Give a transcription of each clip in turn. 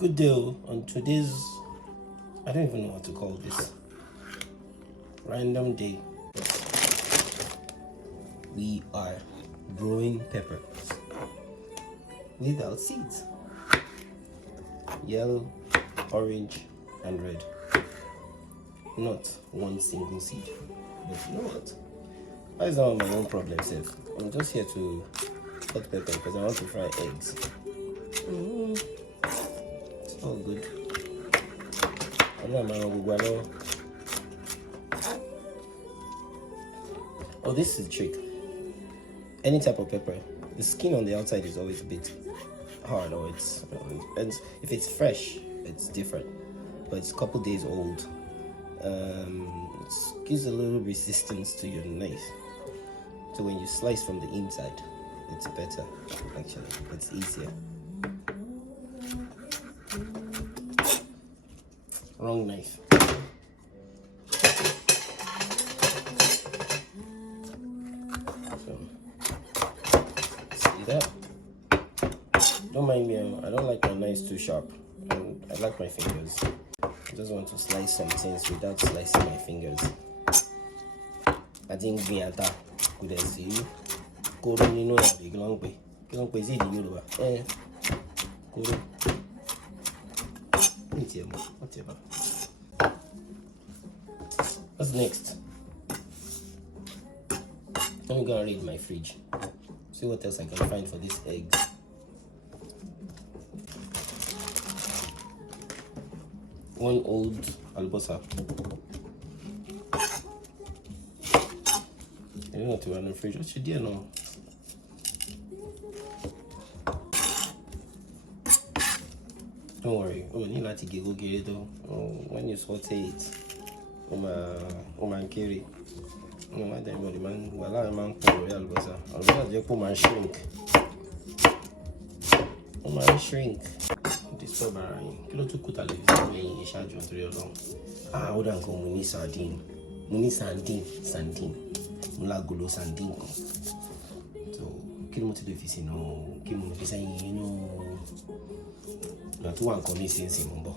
Good day on today's, I don't even know what to call this, random day. We are growing peppers without seeds. Yellow, orange, and red. Not one single seed. But you know what? That is not my own problem, Seth. I'm just here to cut pepper because I want to fry eggs. It's all good. Oh, this is the trick. Any type of pepper, the skin on the outside is always a bit hard, or and if it's fresh, it's different. But it's a couple days old. It gives a little resistance to your knife. So when you slice from the inside, it's better. Actually, it's easier. Wrong knife. So, see that? Don't mind me, I don't like my knives too sharp. And I like my fingers. I just want to slice some things without slicing my fingers. I think we are that. Could I see you? Koro ni no ya big long way. Long way is it Yoruba? Koro. Whatever. What's next? Let me go and read my fridge. See what else I can find for these eggs. One old albosa. I don't know what to run in the fridge. What should you know? Don't worry. Oh, you like to go get it though. Oh, when you saute it, man carry. No matter what the man, well, I man pour real albosa. Albosa just put man shrink. Oh man shrink. Disturb around. Kilo to cut a little bit in charge of 3 long. Ah, hold on, come muni sardine. Sardine. Mula gulo sardine. So, kilo mo to do this, kilo mo design, na tu wan komi sinsi mumbo.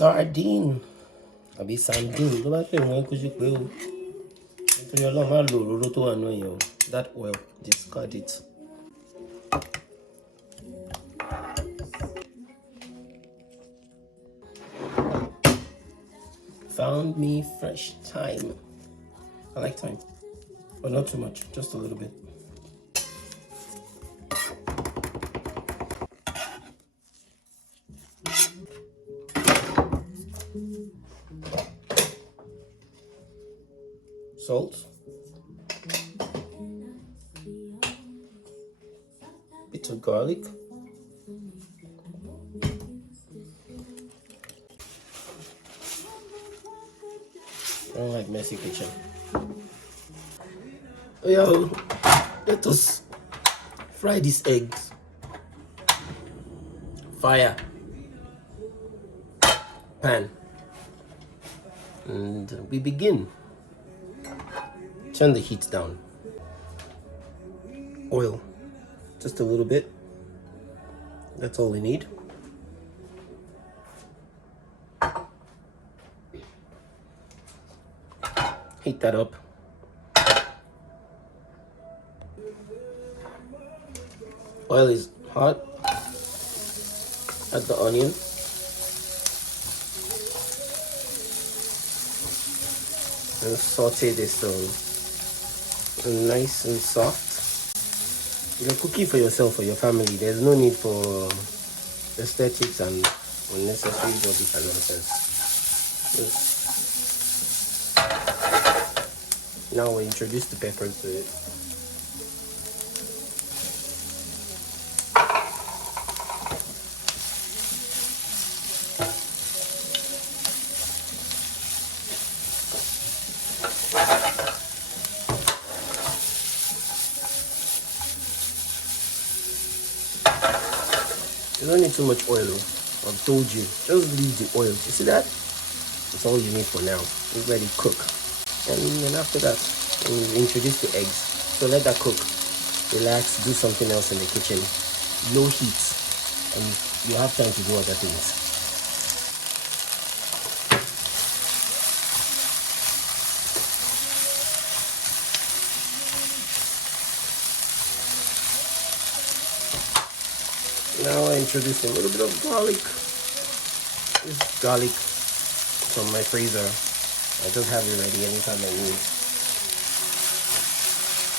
Sardine. Àbí sardine. Ló bá fẹ́ wọ́n kó sí pé o. Nítorí Ọlọ́run má lo òróró tó wà nínú yẹn o. That oil, discard it. Found me fresh thyme. I like thyme, but not too much, just a little bit. Salt, bit of garlic, I don't like messy kitchen. Yo, let us fry these eggs. Fire, pan, and we begin. Turn the heat down. Oil, just a little bit. That's all we need. Heat that up. Oil is hot. Add the onion. And saute this nice and soft. You're cooking for yourself, for your family. There's no need for aesthetics and unnecessary rubbish and nonsense. Just Now we introduce the peppers to it. You don't need too much oil. I've told you, just leave the oil. You see that? That's all you need for now. Just let it cook. And then after that, we introduce the eggs. So let that cook. Relax, do something else in the kitchen. Low heat. And you have time to do other things. Now I introduce a little bit of garlic. This garlic from my freezer. I just have it ready anytime I need.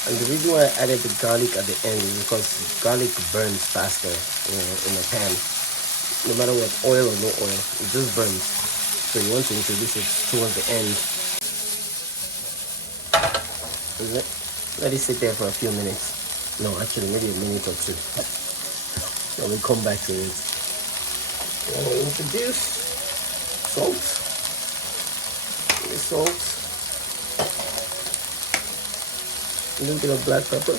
And the reason why I added the garlic at the end is because garlic burns faster in a pan. No matter what, oil or no oil, it just burns. So you want to introduce it towards the end. Let it sit there for a few minutes. No, actually maybe a minute or two. Then we come back to it. And we introduce salt. The salt. A little bit of black pepper.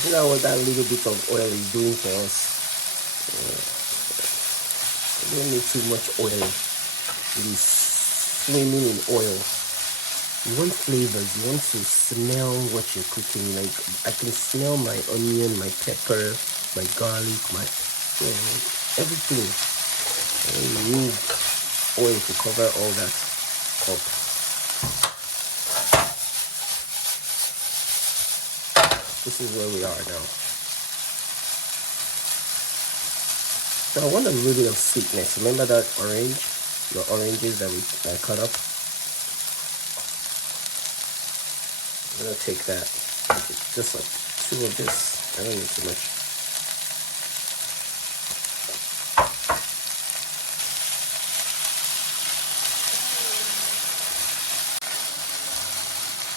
See now what that little bit of oil is doing for us. We don't need too much oil. It is swimming in oil. You want flavors, you want to smell what you're cooking. Like I can smell my onion, my pepper, my garlic, my everything. And you need oil to cover all that up. This is where we are now. So I want a little bit of sweetness. Remember that orange? The oranges that I cut up? I'm gonna take that, just like 2 of this. I don't need too much.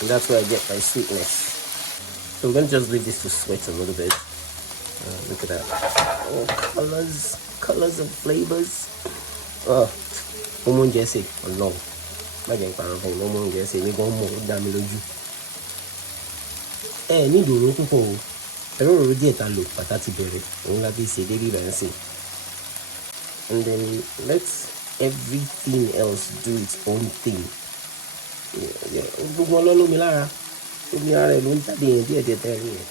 And that's where I get my sweetness. So I'm gonna just leave this to sweat a little bit. Look at that. Oh, colors and flavors. Oh, Jesse, long. Jesse, we go more damn ní ìdòrò púpọ̀ o ẹ̀rọ òróró díẹ̀ ta lò pàtàkì bẹ̀rẹ̀ òun la fi ṣe débi bẹ̀rẹ̀ sí. And then let everything else do its own thing. Gbogbo ọlọ́lọ́mi lára omi ara ẹ̀ ló ń jáde yẹn díẹ̀ díẹ̀ tẹ́lẹ̀ yẹn.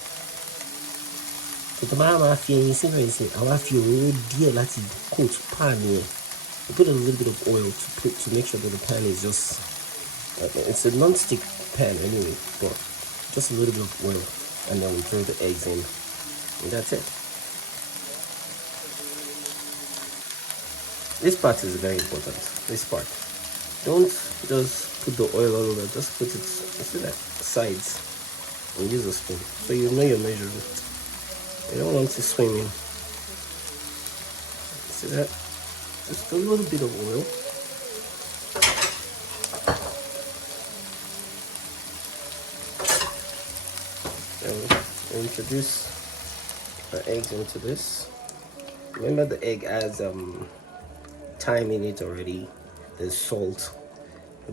Tètè máa fi ẹyin sínú ẹ̀sìn àwa fi òróró díẹ̀ láti coat pan yẹn. We put a little bit of oil to make sure that the pan is just it's a non-stick pan anyway, but just a little bit of oil, and then we throw the eggs in, and that's it. This part is very important. This part, don't just put the oil all over. Just put it, see that sides, and use a spoon so you know your measurement. You don't want to swim in. See that? Just a little bit of oil. Introduce our eggs into this. Remember the egg has thyme in it already. There's salt.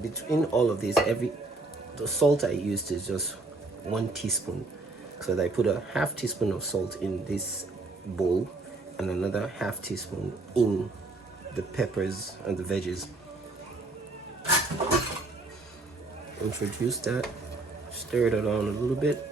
Between all of this, the salt I used is just 1 teaspoon. So I put a half teaspoon of salt in this bowl and another half teaspoon in the peppers and the veggies. Introduce that. Stir it around a little bit.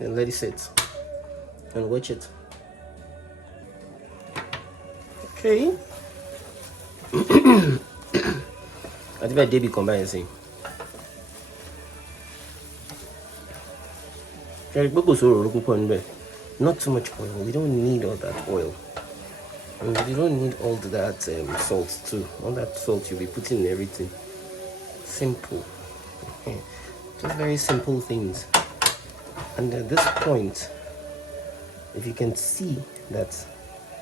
And let it sit and watch it. Okay. I think I did combine thing. Not too much oil. We don't need all that oil. And we don't need all that salt too. All that salt you'll be putting in everything. simple. Just very simple things. And at this point, if you can see that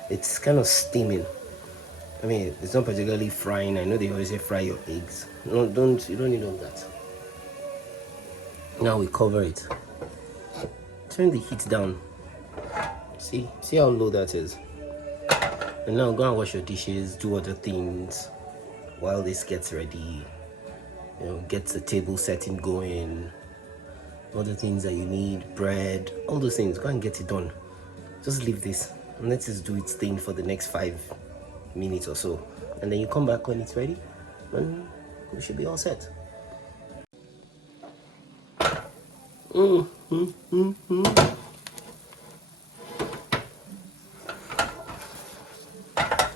it's kind of steaming. I mean, it's not particularly frying. I know they always say fry your eggs. No, you don't need all that. Now we cover it. Turn the heat down. See how low that is. And now go and wash your dishes, do other things while this gets ready. You know, get the table setting going. Other things that you need, bread, all those things. Go and get it done. Just leave this and let it do its thing for the next 5 minutes or so. And then you come back when it's ready and we should be all set.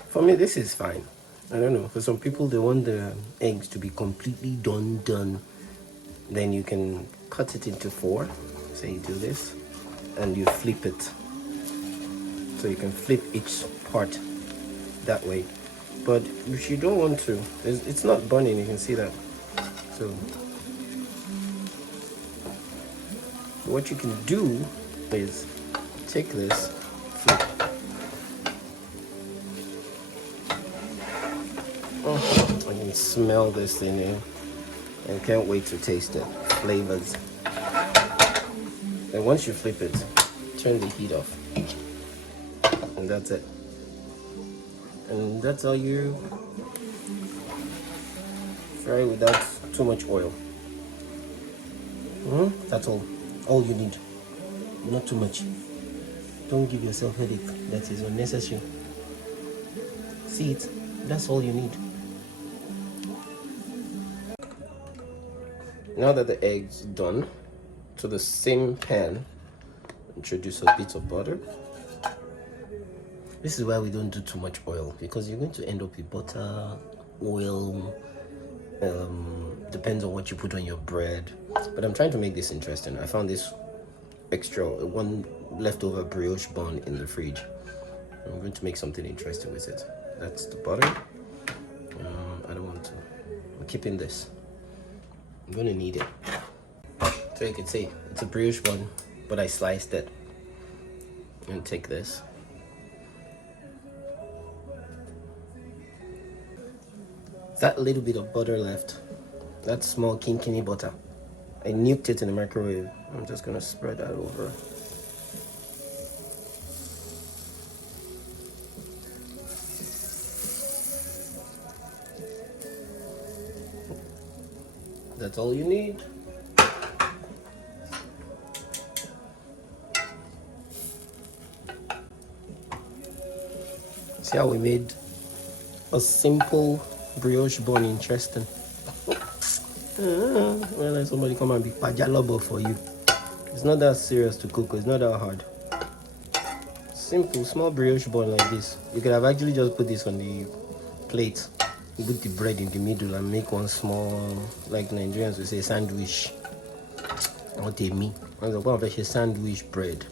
For me, this is fine. I don't know. For some people, they want the eggs to be completely done. Then you can cut it into 4. So you do this and you flip it. So you can flip each part that way. But if you don't want to, it's not burning, you can see that. So what you can do is take this, flip. Oh, I can smell this thing here. I can't wait to taste the flavors. And once you flip it, turn the heat off. And that's it. And that's how you fry without too much oil. That's all you need. Not too much. Don't give yourself headache. That is unnecessary. See it? That's all you need. Now that the egg's done, to the same pan, introduce a bit of butter. This is why we don't do too much oil, because you're going to end up with butter, oil, depends on what you put on your bread. But I'm trying to make this interesting. I found this one leftover brioche bun in the fridge. I'm going to make something interesting with it. That's the butter. I don't want to. I'm keeping this. I'm going to need it. So you can see it's a brioche bun, but I sliced it. And take this. That little bit of butter left, that small kinkini butter, I nuked it in the microwave. I'm just gonna spread that over. That's all you need. See how we made a simple brioche bun interesting. Well, somebody come and be pajalobo for you. It's not that serious to cook. It's not that hard. Simple, small brioche bun like this. You could have actually just put this on the plate. You put the bread in the middle and make one small, like Nigerians would say, sandwich. What a me. I'm going to sandwich bread.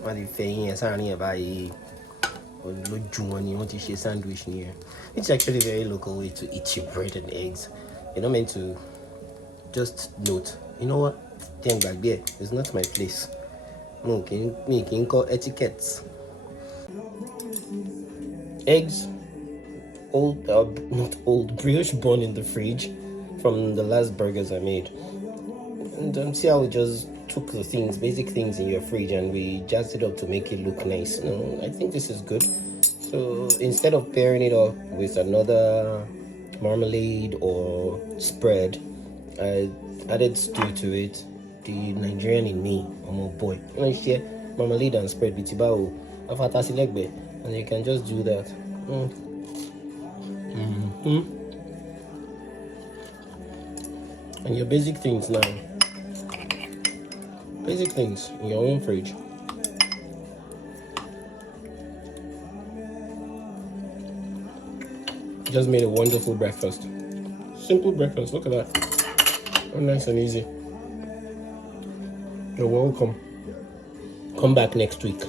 What if you or you want to share sandwich near. It's actually a very local way to eat your bread and eggs. You're not meant to just note, you know what? Then back there, it's not my place. No, can call etiquettes. Eggs, not old, brioche bun in the fridge from the last burgers I made. And see how we just took the things, basic things in your fridge, and we jazzed it up to make it look nice. I think this is good. So instead of pairing it up with another marmalade or spread, I added stew to it. The Nigerian in me, I'm a boy. Share marmalade and spread with tibao, and you can just do that. And your basic things now. Basic things in your own fridge. Just made a wonderful breakfast. Simple breakfast, look at that. Oh, nice and easy. You're welcome. Come back next week.